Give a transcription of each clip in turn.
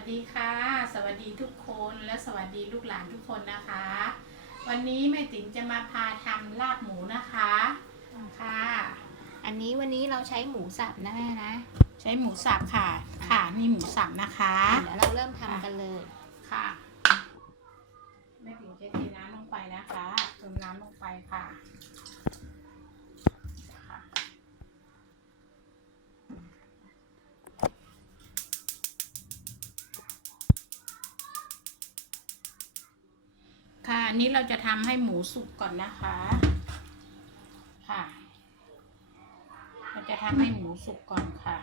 สดีค่ะ สวัสดีทุกคนและสวัสดีลูกหลานทุกคนนะคะ วันนี้แม่ติ๋มจะมาพาทำลาบหมูนะคะค่ะ อันนี้วันนี้เราใช้หมูสับนะแม่นะ ใช้หมูสับค่ะ ค่ะนี่หมูสับนะคะ เดี๋ยวเราเริ่มทำกันเลยค่ะแม่ติ๋มจะเทน้ำลงไปนะคะเติมน้ำลงไปค่ะค่ะ ค่ะ อันนี้เราจะทำให้หมูสุกก่อนนะคะ ค่ะ เราจะทำให้หมูสุกก่อนค่ะ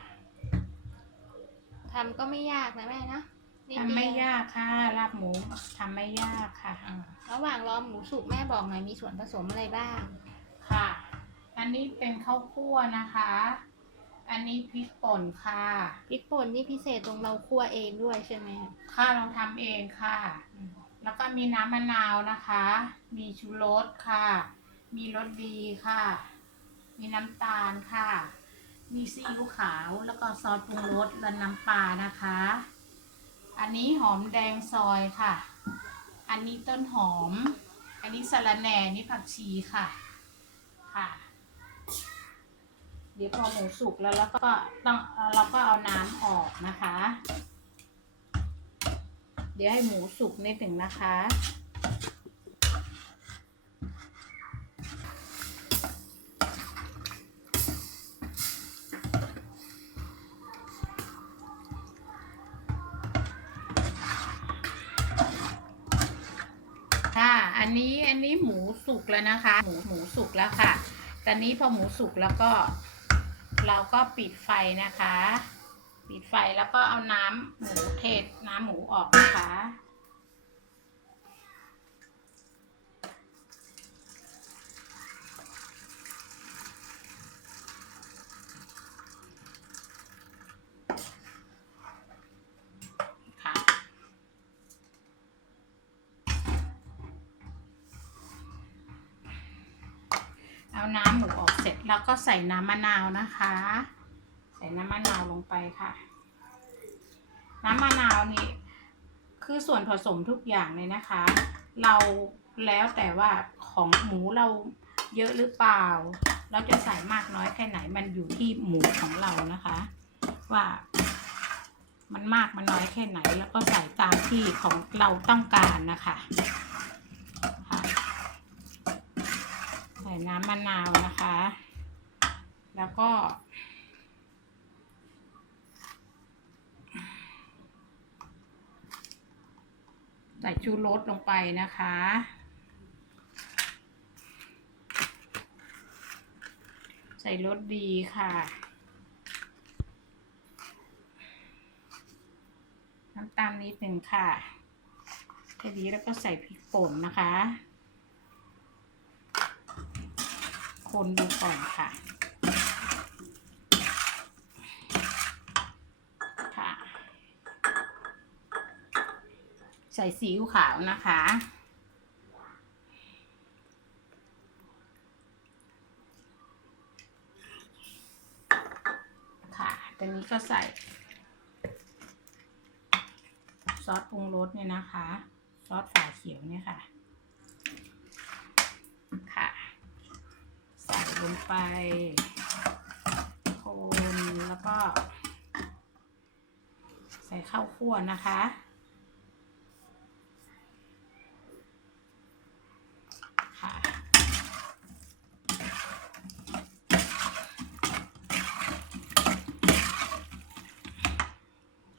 ทำก็ไม่ยากนะแม่นะนิดทำไม่เดีวยากค่ะลาบหมูทำไม่ยากค่ะอ่าระหว่างรอหมูสุกแม่บอกหน่อยมีส่วนผสมอะไรบ้าง ค่ะ อันนี้เป็นข้าวคั่วนะคะ อันนี้พริกป่นค่ะ พริกป่นนี่พิเศษตรงเราคั่วเองด้วยใช่ไหมข้าเราทำเองค่ะ แล้วก็มีน้ำมะนาวนะคะ มีชูรสค่ะ มีรสดีค่ะ มีน้ำตาลค่ะ มีซีอิ๊วขาวแล้วก็ซอสปรุงรสและน้ำปลานะคะ อันนี้หอมแดงซอยค่ะ อันนี้ต้นหอม อันนี้สะระแหน่นี่ผักชีค่ะ ค่ะ เดี๋ยวพอหมูสุกแล้วแล้วก็ต้องเอ่อเราก็เอาน้ำออกนะคะ เดี๋ยวให้หมูสุกนิดหนึ่งนะคะ ค่ะ อันนี้อันนี้หมูสุกแล้วนะคะ หมูหมูสุกแล้วค่ะ ตอนนี้พอหมูสุกแล้วก็ เราก็ปิดไฟนะคะ ปิดไฟแล้วก็เอาน้ำหมูเทน้ำหมูออกนะคะค่ะเอาน้ำหมูออกเสร็จแล้วก็ใส่น้ำมะนาวนะคะ ส่น้ำมะนาวลงไปค่ะ น้ำมะนาวนี่คือส่วนผสมทุกอย่างเลยนะคะ เราแล้วแต่ว่าของหมูเราเยอะหรือเปล่า เราจะใส่มากน้อยแค่ไหนมันอยู่ที่หมูของเรานะคะ ว่ามันมากมันน้อยแค่ไหน แล้วก็ใส่ตามที่ของเราต้องการนะคะค่ะใส่น้ำมะนาวนะคะ แล้วก็ ส่ชูรสลงไปนะคะ ใส่รสดีค่ะ น้ำตาลนิดหนึ่งค่ะแค่นี้แล้วก็ใส่พริกป่นนะคะ คนดูก่อนค่ะค่ะ ใส่ซีอิ๊วขาวนะคะ ค่ะตอนนี้ก็ใส่ ซอสปรุงรสเนี่ยนะคะ ซอสฝาเขียวเนี่ยค่ะ ค่ะ ใส่ลงไป คนแล้วก็ ใส่ข้าวคั่วนะคะ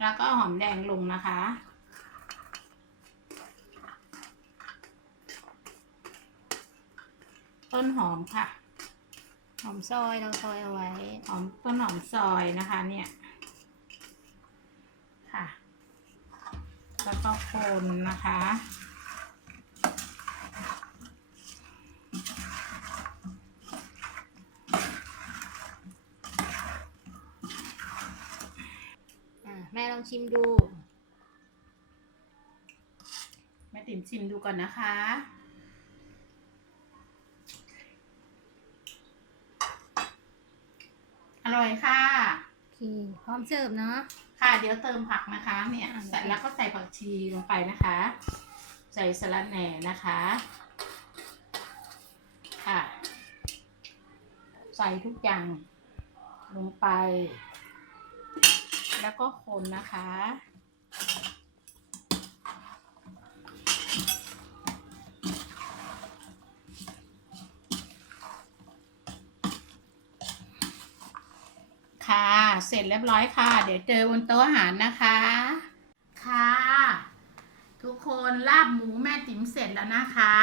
แล้วก็หอมแดงลงนะคะ ต้นหอมค่ะ หอมซอยเราซอยเอาไว้ หอมต้นหอมซอยนะคะเนี่ย ค่ะ แล้วก็คนนะคะ ม่ลองชิมดู แม่ติ๋มชิมดูก่อนนะคะ อร่อยค่ะ โอเค พร้อมเสิร์ฟเนาะ ค่ะ เดี๋ยวเติมผักนะคะ เนี่ยใส่แล้วก็ใส่ผักชีลงไปนะคะ ใส่สลัดแหน่นะคะ ค่ะ ใส่ทุกอย่างลงไป แล้วก็คนนะคะ ค่ะ เสร็จเรียบร้อยค่ะ เดี๋ยวเจอบนโต๊ะอาหารนะคะ ค่ะ ทุกคนลาบหมูแม่ติ๋มเสร็จแล้วนะคะ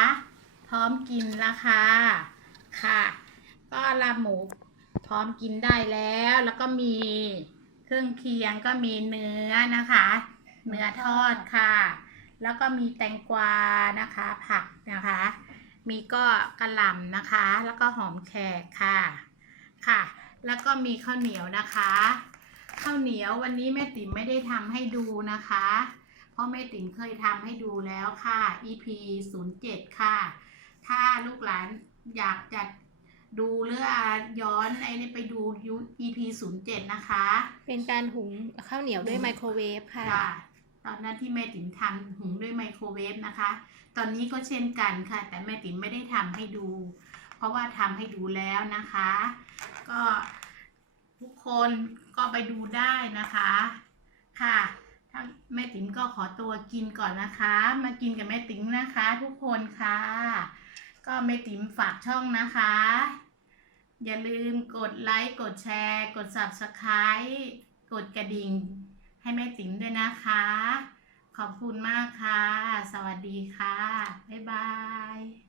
พร้อมกินแล้วค่ะ ค่ะ ก็ลาบหมูพร้อมกินได้แล้ว แล้วก็มี เครื่องเคียงก็มีเนื้อนะคะ เนื้อทอดค่ะ แล้วก็มีแตงกวานะคะ ผักนะคะ มีก็กระหล่ำนะคะ แล้วก็หอมแขกค่ะค่ะ แล้วก็มีข้าวเหนียวนะคะข้าวเหนียววันนี้แม่ติ๋มไม่ได้ทำให้ดูนะคะ เพราะแม่ติ๋มเคยทำให้ดูแล้วค่ะ EP 07 ค่ะ ถ้าลูกหลานอยากจะ ดูหรือย้อนไอ้นี่ไปดู EP 07 นะคะ เป็นการหุงข้าวเหนียวด้วยไมโครเวฟค่ะ ค่ะ ตอนนั้นที่แม่ติ๋มทำหุงด้วยไมโครเวฟนะคะ ตอนนี้ก็เช่นกันค่ะ แต่แม่ติ๋มไม่ได้ทำให้ดู เพราะว่าทำให้ดูแล้วนะคะ ก็ทุกคนก็ไปดูได้นะคะ ค่ะถ้าแม่ติ๋มก็ขอตัวกินก่อนนะคะ มากินกับแม่ติ๋มนะคะ ทุกคนค่ะ ก็แม่ติ๋มฝากช่องนะคะ อย่าลืมกดไลค์ กดแชร์ กด subscribe กดกระดิ่ง ให้แม่ติ๋มด้วยนะคะ ขอบคุณมากค่ะ สวัสดีค่ะ บ๊ายบาย